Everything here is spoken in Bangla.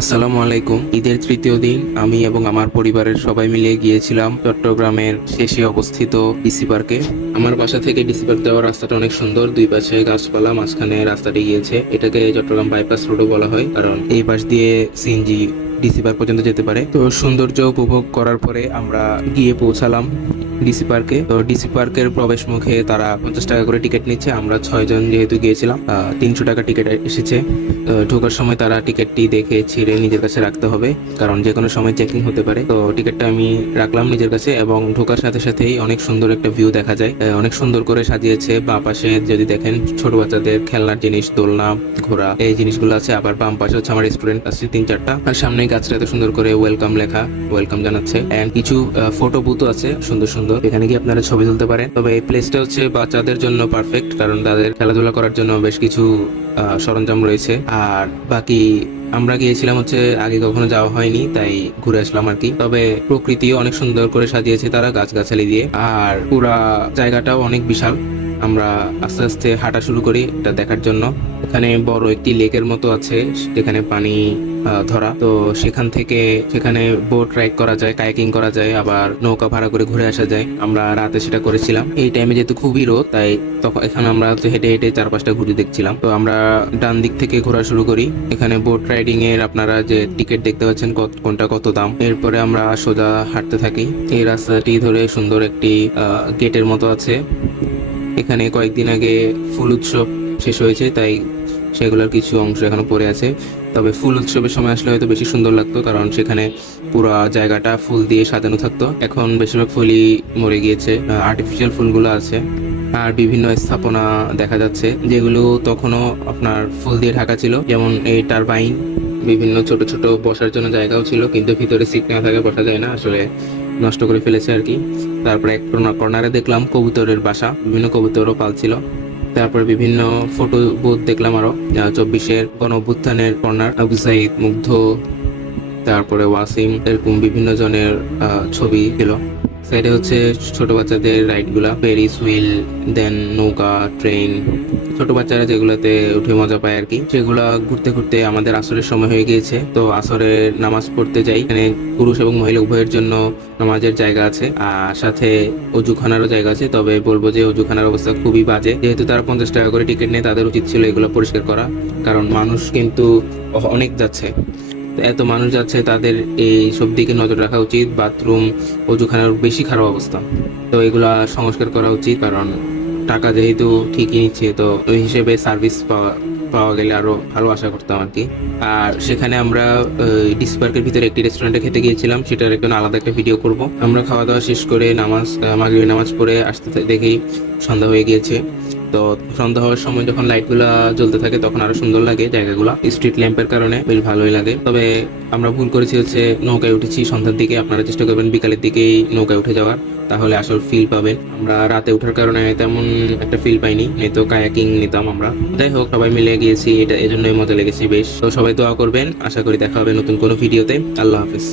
আসসালামু আলাইকুম। ঈদের তৃতীয় দিন, আমি এবং আমার পরিবারের সবাই মিলে গিয়েছিলাম চট্টগ্রামের শেষে অবস্থিত ডিসি পার্কে। আমার বাসা থেকে ডিসি পার্ক যাওয়ার রাস্তাটা অনেক সুন্দর। দুই পাশে গাছপালা, মাঝখানে রাস্তাটি গিয়েছে। এটাকে চট্টগ্রাম বাইপাস রোডও বলা হয়, কারণ এই পাশ দিয়ে সিএনজি ডিসি পার্ক পর্যন্ত যেতে পারে। তো সৌন্দর্য উপভোগ করার পরে আমরা গিয়ে পৌঁছালাম। ডিসি পার্কে তো ডিসি পার্কের প্রবেশ মুখে তারা পঞ্চাশ টাকা করে টিকিট নিচ্ছে। আমরা ছয়জন যেহেতু গিয়েছিলাম তিনশো টাকা টিকিট এসেছে। ঢোকার সময় তারা টিকিটটি দেখে ছিঁড়ে নিজের কাছে রাখতে হবে, কারণ যে কোনো সময় চেকিং হতে পারে। তো টিকিটটা আমি রাখলাম নিজের কাছে এবং ঢোকার সাথে সাথেই অনেক সুন্দর একটা ভিউ দেখা যায়। অনেক সুন্দর করে সাজিয়েছে বা পাশে। যদি দেখেন ছোট বাচ্চাদের খেলনার জিনিস, দোলনা, ঘোড়া, এই জিনিসগুলো আছে। আবার বাম পাশে হচ্ছে আমার রেস্টুরেন্ট আছে তিন চারটা। আর সামনে গাছটা এত সুন্দর করে ওয়েলকাম লেখা ওয়েলকাম জানাচ্ছে। এন্ড কিছু ফটো বুথও আছে, সুন্দর সুন্দর এখানে গিয়ে আপনারা ছবি তুলতে পারেন। তবে এই প্লেসটা হচ্ছে বাচ্চাদের জন্য পারফেক্ট কারণ তাদের খেলাধুলা করার জন্য বেশ কিছু সরঞ্জাম রয়েছে। আর বাকি আমরা গিয়েছিলাম হচ্ছে, আগে কখনো যাওয়া হয়নি, তাই ঘুরে আসলাম আর কি। তবে প্রকৃতি অনেক সুন্দর করে সাজিয়েছে তারা গাছগাছালি দিয়ে। আর পুরা জায়গাটাও অনেক বিশাল। আমরা আস্তে আস্তে হাঁটা শুরু করি এটা দেখার জন্য। এখানে বড় একটি লেকের মতো আছে, যেখানে পানি ধরা। তো সেখান থেকে সেখানে বোট রাইড করা যায়, কায়াকিং করা যায়, আবার নৌকা ভাড়া করে ঘুরে আসা যায়। আমরা রাতে সেটা করেছিলাম। এই টাইমে যেহেতু খুবই রোদ, তাই তখন এখানে আমরা হেঁটে হেঁটে চারপাশটা ঘুরে দেখছিলাম। তো আমরা ডান দিক থেকে ঘোরা শুরু করি। এখানে বোট রাইডিং এর আপনারা যে টিকিট দেখতে পাচ্ছেন কোনটা কত দাম। এরপরে আমরা সোজা হাঁটতে থাকি। এই রাস্তাটি ধরে সুন্দর একটি গেটের মতো আছে। এখানে কয়েকদিন আগে ফুল উৎসব শেষ হয়েছে, তাই সেগুলোর কিছু অংশ এখনও পড়ে আছে। তবে ফুল উৎসবের সময় আসলে হয়তো বেশি সুন্দর লাগতো, কারণ সেখানে পুরো জায়গাটা ফুল দিয়ে সাজানো থাকতো। এখন বেশিরভাগ ফুলই মরে গিয়েছে আর্টিফিশিয়াল ফুলগুলো আছে। আর বিভিন্ন স্থাপনা দেখা যাচ্ছে, যেগুলো তখনও আপনার ফুল দিয়ে ঢাকা ছিল। যেমন এই টারবাইন, বিভিন্ন ছোট ছোট বসার জন্য জায়গাও ছিল, কিন্তু ভিতরে সিট না থাকে বসা যায় না। আসলে নষ্ট করে ফেলেছে আর কি। তারপরে এক কর্নারে দেখলাম কবুতরের বাসা, বিভিন্ন কবুতরও পালছিল। তারপরে বিভিন্ন ফটো বুথ দেখলাম আরও চব্বিশের গণ কর্নার আবু সাইদ মুগ্ধ, তারপরে ওয়াসিম এরকম বিভিন্ন জনের ছবি ছিল সাইডে হচ্ছে ছোট বাচ্চাদের রাইডগুলা। পেরিস হুইল দেন নৌকা ট্রেন ছোট বাচ্চারা যেগুলোতে উঠে মজা পায় আর কি। সেগুলা ঘুরতে ঘুরতে আমাদের আসরের সময় হয়ে গিয়েছে। তো আসরের নামাজ পড়তে যাই। এখানে পুরুষ এবং মহিলা উভয়ের জন্য নামাজের জায়গা আছে। আর সাথে অজুখানারও জায়গা আছে। তবে বলব যে অজুখানার অবস্থা খুবই বাজে। যেহেতু তারা পঞ্চাশ টাকা করে টিকিট নেয়, তাদের উচিত ছিল এগুলো পরিষ্কার করা। কারণ মানুষ কিন্তু অনেক যাচ্ছে। এত মানুষ যাচ্ছে, তাদের এই সব দিকে নজর রাখা উচিত, বাথরুম, অজুখানার বেশি খারাপ অবস্থা। তো এগুলা সংস্কার করা উচিত, কারণ টাকা যেহেতু ঠিকই নিচ্ছে, তো ওই হিসেবে সার্ভিস পাওয়া পাওয়া গেলে আরও ভালো আশা করতাম আর কি। আর সেখানে আমরা ডিসি পার্কের ভিতরে একটি রেস্টুরেন্টে খেতে গিয়েছিলাম, সেটার একজন আলাদা একটা ভিডিও করব। আমরা খাওয়া দাওয়া শেষ করে নামাজ মাগরিবের নামাজ পড়ে আসতে দেখেই সন্ধ্যা হয়ে গিয়েছে। তো সন্ধ্যা হওয়ার সময় যখন লাইটগুলা জ্বলতে থাকে, তখন আরও সুন্দর লাগে জায়গাগুলো। স্ট্রিট ল্যাম্পের কারণে বেশ ভালোই লাগে। তবে আমরা ভুল করেছি হচ্ছে নৌকায় উঠেছি সন্ধ্যার দিকে। আপনারা চেষ্টা করবেন বিকালের দিকেই নৌকায় উঠে যাওয়ার। তাহলে আসল ফিল পাবেন। আমরা রাতে ওঠার কারণে তেমন একটা ফিল পাইনি। তো কায়াকিং নিতাম আমরা। যাই হোক, সবাই মিলে গিয়েছি। এটা এজন্যই মজা লেগেছে বেশ। তো সবাই দোয়া করবেন। আশা করি দেখা হবে নতুন কোনো ভিডিওতে আল্লাহ হাফিজ।